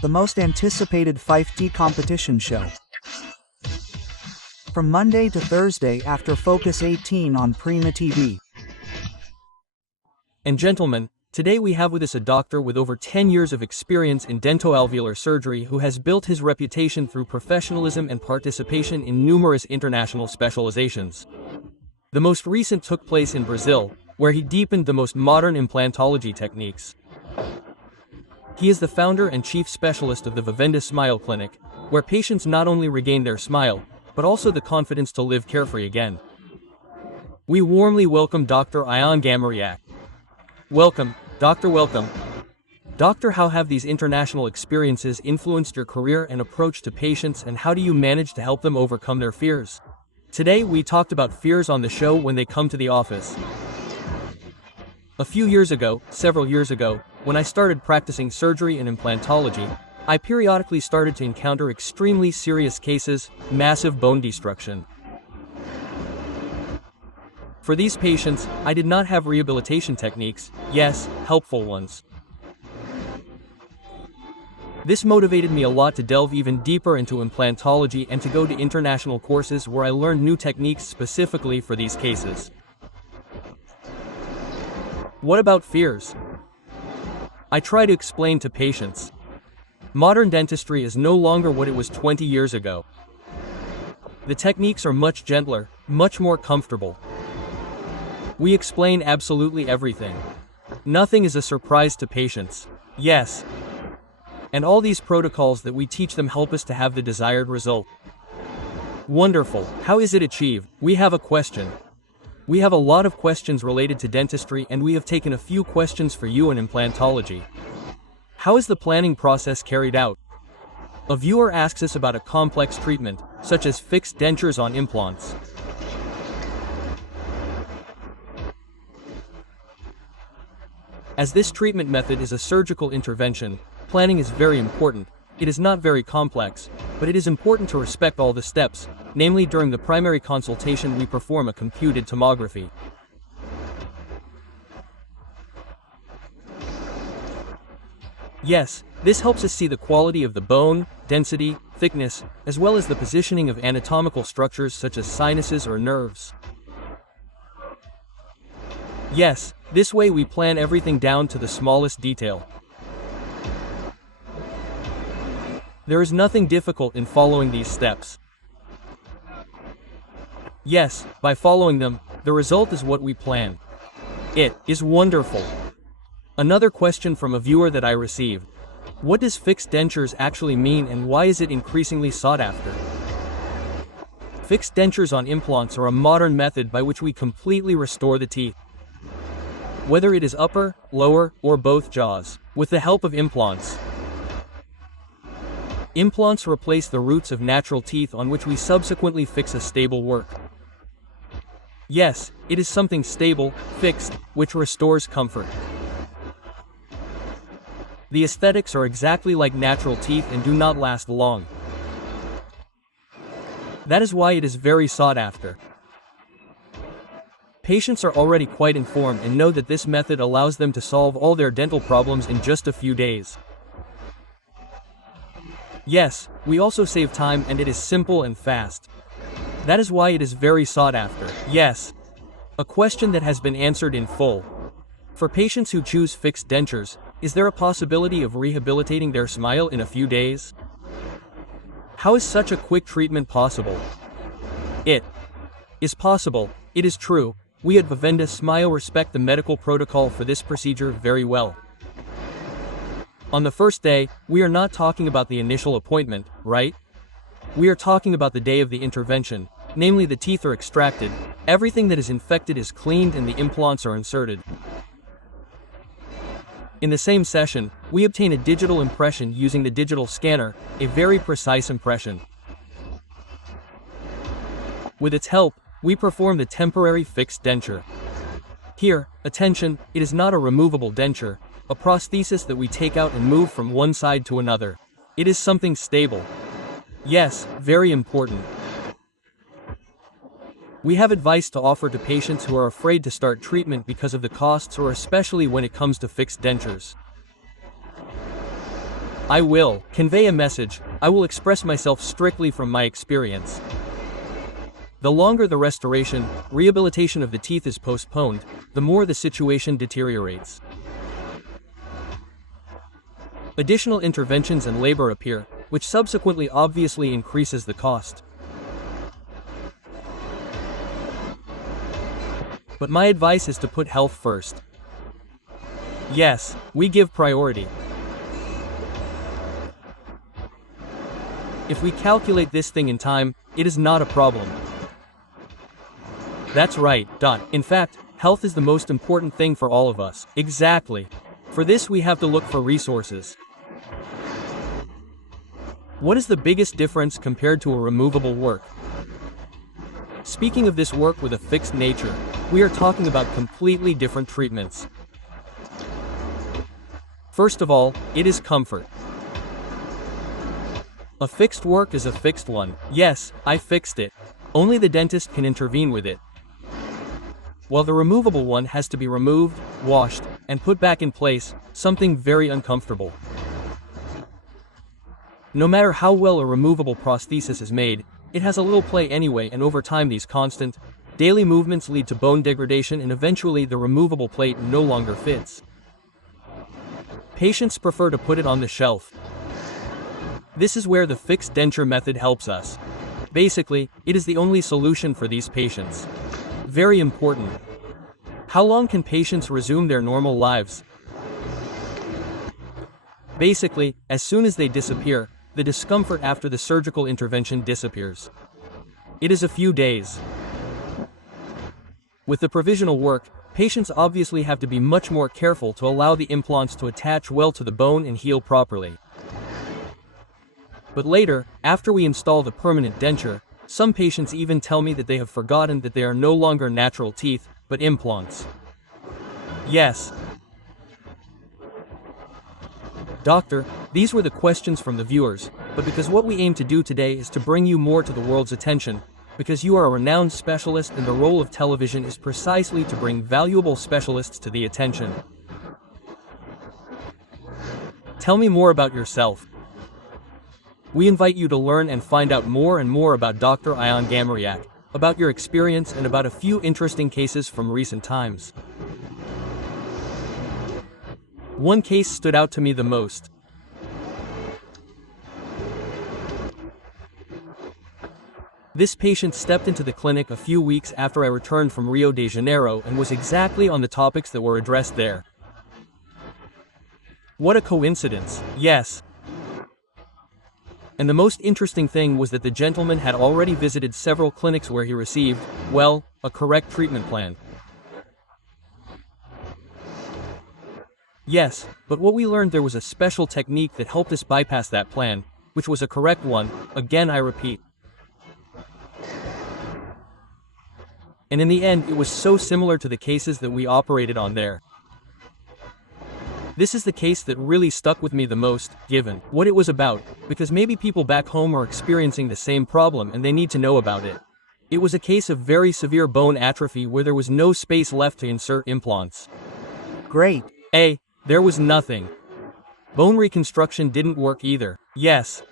the most anticipated 5T competition show. From Monday to Thursday after Focus 18 on Prima TV. And gentlemen, today we have with us a doctor with over 10 years of experience in dentoalveolar surgery who has built his reputation through professionalism and participation in numerous international specializations. The most recent took place in Brazil, where he deepened the most modern implantology techniques. He is the founder and chief specialist of the Vivenda Smile Clinic, where patients not only regain their smile, but also the confidence to live carefree again. We warmly welcome Dr. Ion Gamariak. Welcome, Doctor. Welcome. Doctor, how have these international experiences influenced your career and approach to patients, and how do you manage to help them overcome their fears? Today we talked about fears on the show when they come to the office. A few years ago, several years ago, when I started practicing surgery and implantology, I periodically started to encounter extremely serious cases, massive bone destruction. For these patients, I did not have rehabilitation techniques, yes, helpful ones. This motivated me a lot to delve even deeper into implantology and to go to international courses where I learned new techniques specifically for these cases. What about fears? I try to explain to patients. Modern dentistry is no longer what it was 20 years ago. The techniques are much gentler, much more comfortable. We explain absolutely everything. Nothing is a surprise to patients. Yes. And all these protocols that we teach them help us to have the desired result. Wonderful. How is it achieved? We have a question. We have a lot of questions related to dentistry, and we have taken a few questions for you in implantology. How is the planning process carried out? A viewer asks us about a complex treatment, such as fixed dentures on implants. As this treatment method is a surgical intervention, planning is very important. It is not very complex, but it is important to respect all the steps. Namely, during the primary consultation we perform a computed tomography. Yes, this helps us see the quality of the bone, density, thickness, as well as the positioning of anatomical structures such as sinuses or nerves. Yes, this way we plan everything down to the smallest detail. There is nothing difficult in following these steps. Yes, by following them, the result is what we plan. It is wonderful. Another question from a viewer that I received. What does fixed dentures actually mean, and why is it increasingly sought after? Fixed dentures on implants are a modern method by which we completely restore the teeth. Whether it is upper, lower, or both jaws, with the help of implants. Implants replace the roots of natural teeth on which we subsequently fix a stable work. Yes, it is something stable, fixed, which restores comfort. The aesthetics are exactly like natural teeth and do not last long. That is why it is very sought after. Patients are already quite informed and know that this method allows them to solve all their dental problems in just a few days. Yes, we also save time, and it is simple and fast. That is why it is very sought after. Yes. A question that has been answered in full. For patients who choose fixed dentures, is there a possibility of rehabilitating their smile in a few days? How is such a quick treatment possible? It is possible. It is true. We at Vivenda Smile respect the medical protocol for this procedure very well. On the first day, we are not talking about the initial appointment, right? We are talking about the day of the intervention, namely the teeth are extracted, everything that is infected is cleaned, and the implants are inserted. In the same session, we obtain a digital impression using the digital scanner, a very precise impression. With its help, we perform the temporary fixed denture. Here, attention, it is not a removable denture, a prosthesis that we take out and move from one side to another. It is something stable. Yes, very important. We have advice to offer to patients who are afraid to start treatment because of the costs, or especially when it comes to fixed dentures. I will convey a message. I will express myself strictly from my experience. The longer the restoration, rehabilitation of the teeth is postponed, the more the situation deteriorates. Additional interventions and labor appear, which subsequently obviously increases the cost. But my advice is to put health first. Yes, we give priority. If we calculate this thing in time, it is not a problem. That's right. In fact, health is the most important thing for all of us. Exactly. For this we have to look for resources. What is the biggest difference compared to a removable work? Speaking of this work with a fixed nature, we are talking about completely different treatments. First of all, it is comfort. A fixed work is a fixed one. Yes, I fixed it. Only the dentist can intervene with it. While the removable one has to be removed, washed, and put back in place, something very uncomfortable. No matter how well a removable prosthesis is made, it has a little play anyway, and over time these constant, daily movements lead to bone degradation and eventually the removable plate no longer fits. Patients prefer to put it on the shelf. This is where the fixed denture method helps us. Basically, it is the only solution for these patients. Very important. How long can patients resume their normal lives? Basically, as soon as they disappear, the discomfort after the surgical intervention disappears. It is a few days. With the provisional work, patients obviously have to be much more careful to allow the implants to attach well to the bone and heal properly. But later, after we install the permanent denture, some patients even tell me that they have forgotten that they are no longer natural teeth, but implants. Yes. Doctor, these were the questions from the viewers, but because what we aim to do today is to bring you more to the world's attention, because you are a renowned specialist and the role of television is precisely to bring valuable specialists to the attention. Tell me more about yourself. We invite you to learn and find out more and more about Dr. Ion Gamariak, about your experience and about a few interesting cases from recent times. One case stood out to me the most. This patient stepped into the clinic a few weeks after I returned from Rio de Janeiro and was exactly on the topics that were addressed there. What a coincidence, yes. And the most interesting thing was that the gentleman had already visited several clinics where he received, well, a correct treatment plan. Yes, but what we learned, there was a special technique that helped us bypass that plan, which was a correct one, again I repeat. And in the end, it was so similar to the cases that we operated on there. This is the case that really stuck with me the most, given what it was about, because maybe people back home are experiencing the same problem and they need to know about it. It was a case of very severe bone atrophy where there was no space left to insert implants. Great. There was nothing. Bone reconstruction didn't work either. Yes.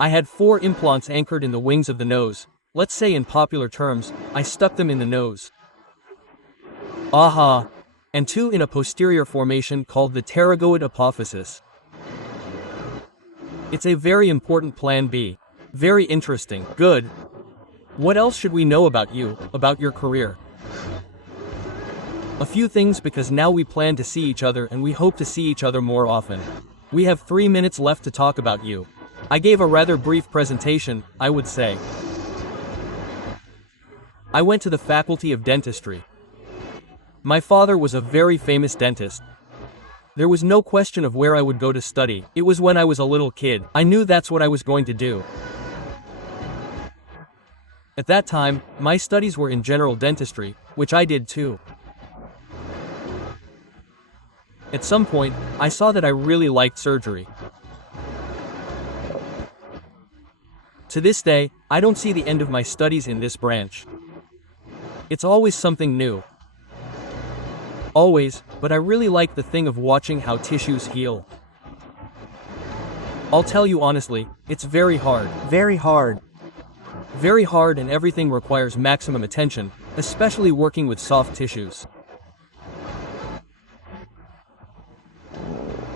I had 4 implants anchored in the wings of the nose. Let's say in popular terms, I stuck them in the nose. Aha! And 2 in a posterior formation called the pterygoid apophysis. It's a very important plan B. Very interesting. Good. What else should we know about you, about your career? A few things, because now we plan to see each other and we hope to see each other more often. We have 3 minutes left to talk about you. I gave a rather brief presentation, I would say. I went to the Faculty of Dentistry. My father was a very famous dentist. There was no question of where I would go to study. It was when I was a little kid. I knew that's what I was going to do. At that time, my studies were in general dentistry, which I did too. At some point, I saw that I really liked surgery. To this day, I don't see the end of my studies in this branch. It's always something new. Always, but I really like the thing of watching how tissues heal. I'll tell you honestly, it's very hard. Very hard. Very hard, and everything requires maximum attention, especially working with soft tissues.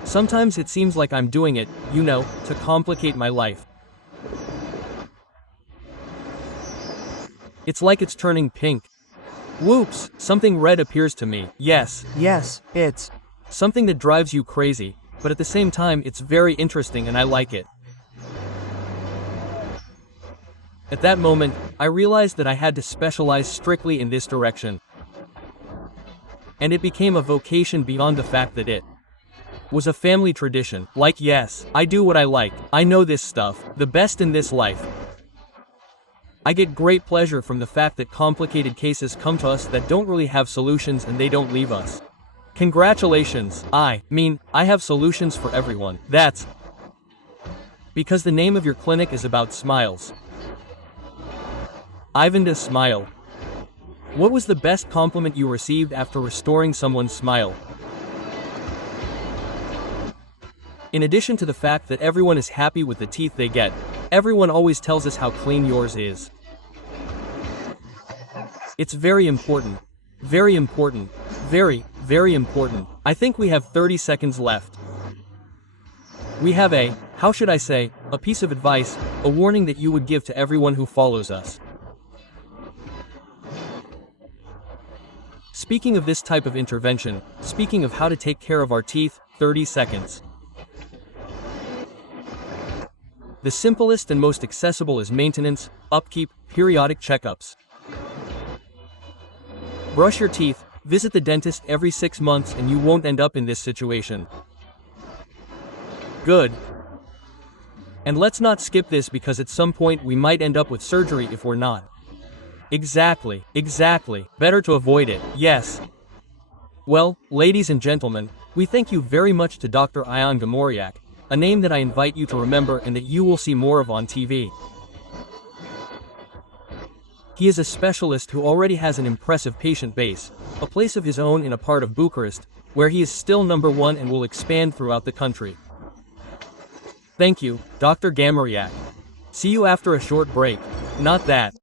Sometimes it seems like I'm doing it, to complicate my life. It's like it's turning pink. Whoops, something red appears to me. Yes, It's something that drives you crazy, but at the same time it's very interesting and I like it. At that moment, I realized that I had to specialize strictly in this direction. And it became a vocation beyond the fact that it was a family tradition. Like, yes, I do what I like. I know this stuff, the best in this life. I get great pleasure from the fact that complicated cases come to us that don't really have solutions and they don't leave us. Congratulations. I have solutions for everyone. That's because the name of your clinic is about smiles. Ivanda's Smile. What was the best compliment you received after restoring someone's smile? In addition to the fact that everyone is happy with the teeth they get, everyone always tells us how clean yours is. It's very important. Very important. Very, very important. I think we have 30 seconds left. We have a piece of advice, a warning that you would give to everyone who follows us. Speaking of this type of intervention, speaking of how to take care of our teeth, 30 seconds. The simplest and most accessible is maintenance, upkeep, periodic checkups. Brush your teeth, visit the dentist every 6 months and you won't end up in this situation. Good. And let's not skip this because at some point we might end up with surgery if we're not. Exactly. Better to avoid it, yes. Well, ladies and gentlemen, we thank you very much to Dr. Ion Gamoryak, a name that I invite you to remember and that you will see more of on TV. He is a specialist who already has an impressive patient base, a place of his own in a part of Bucharest, where he is still #1 and will expand throughout the country. Thank you, Dr. Gamoryak. See you after a short break. Not that.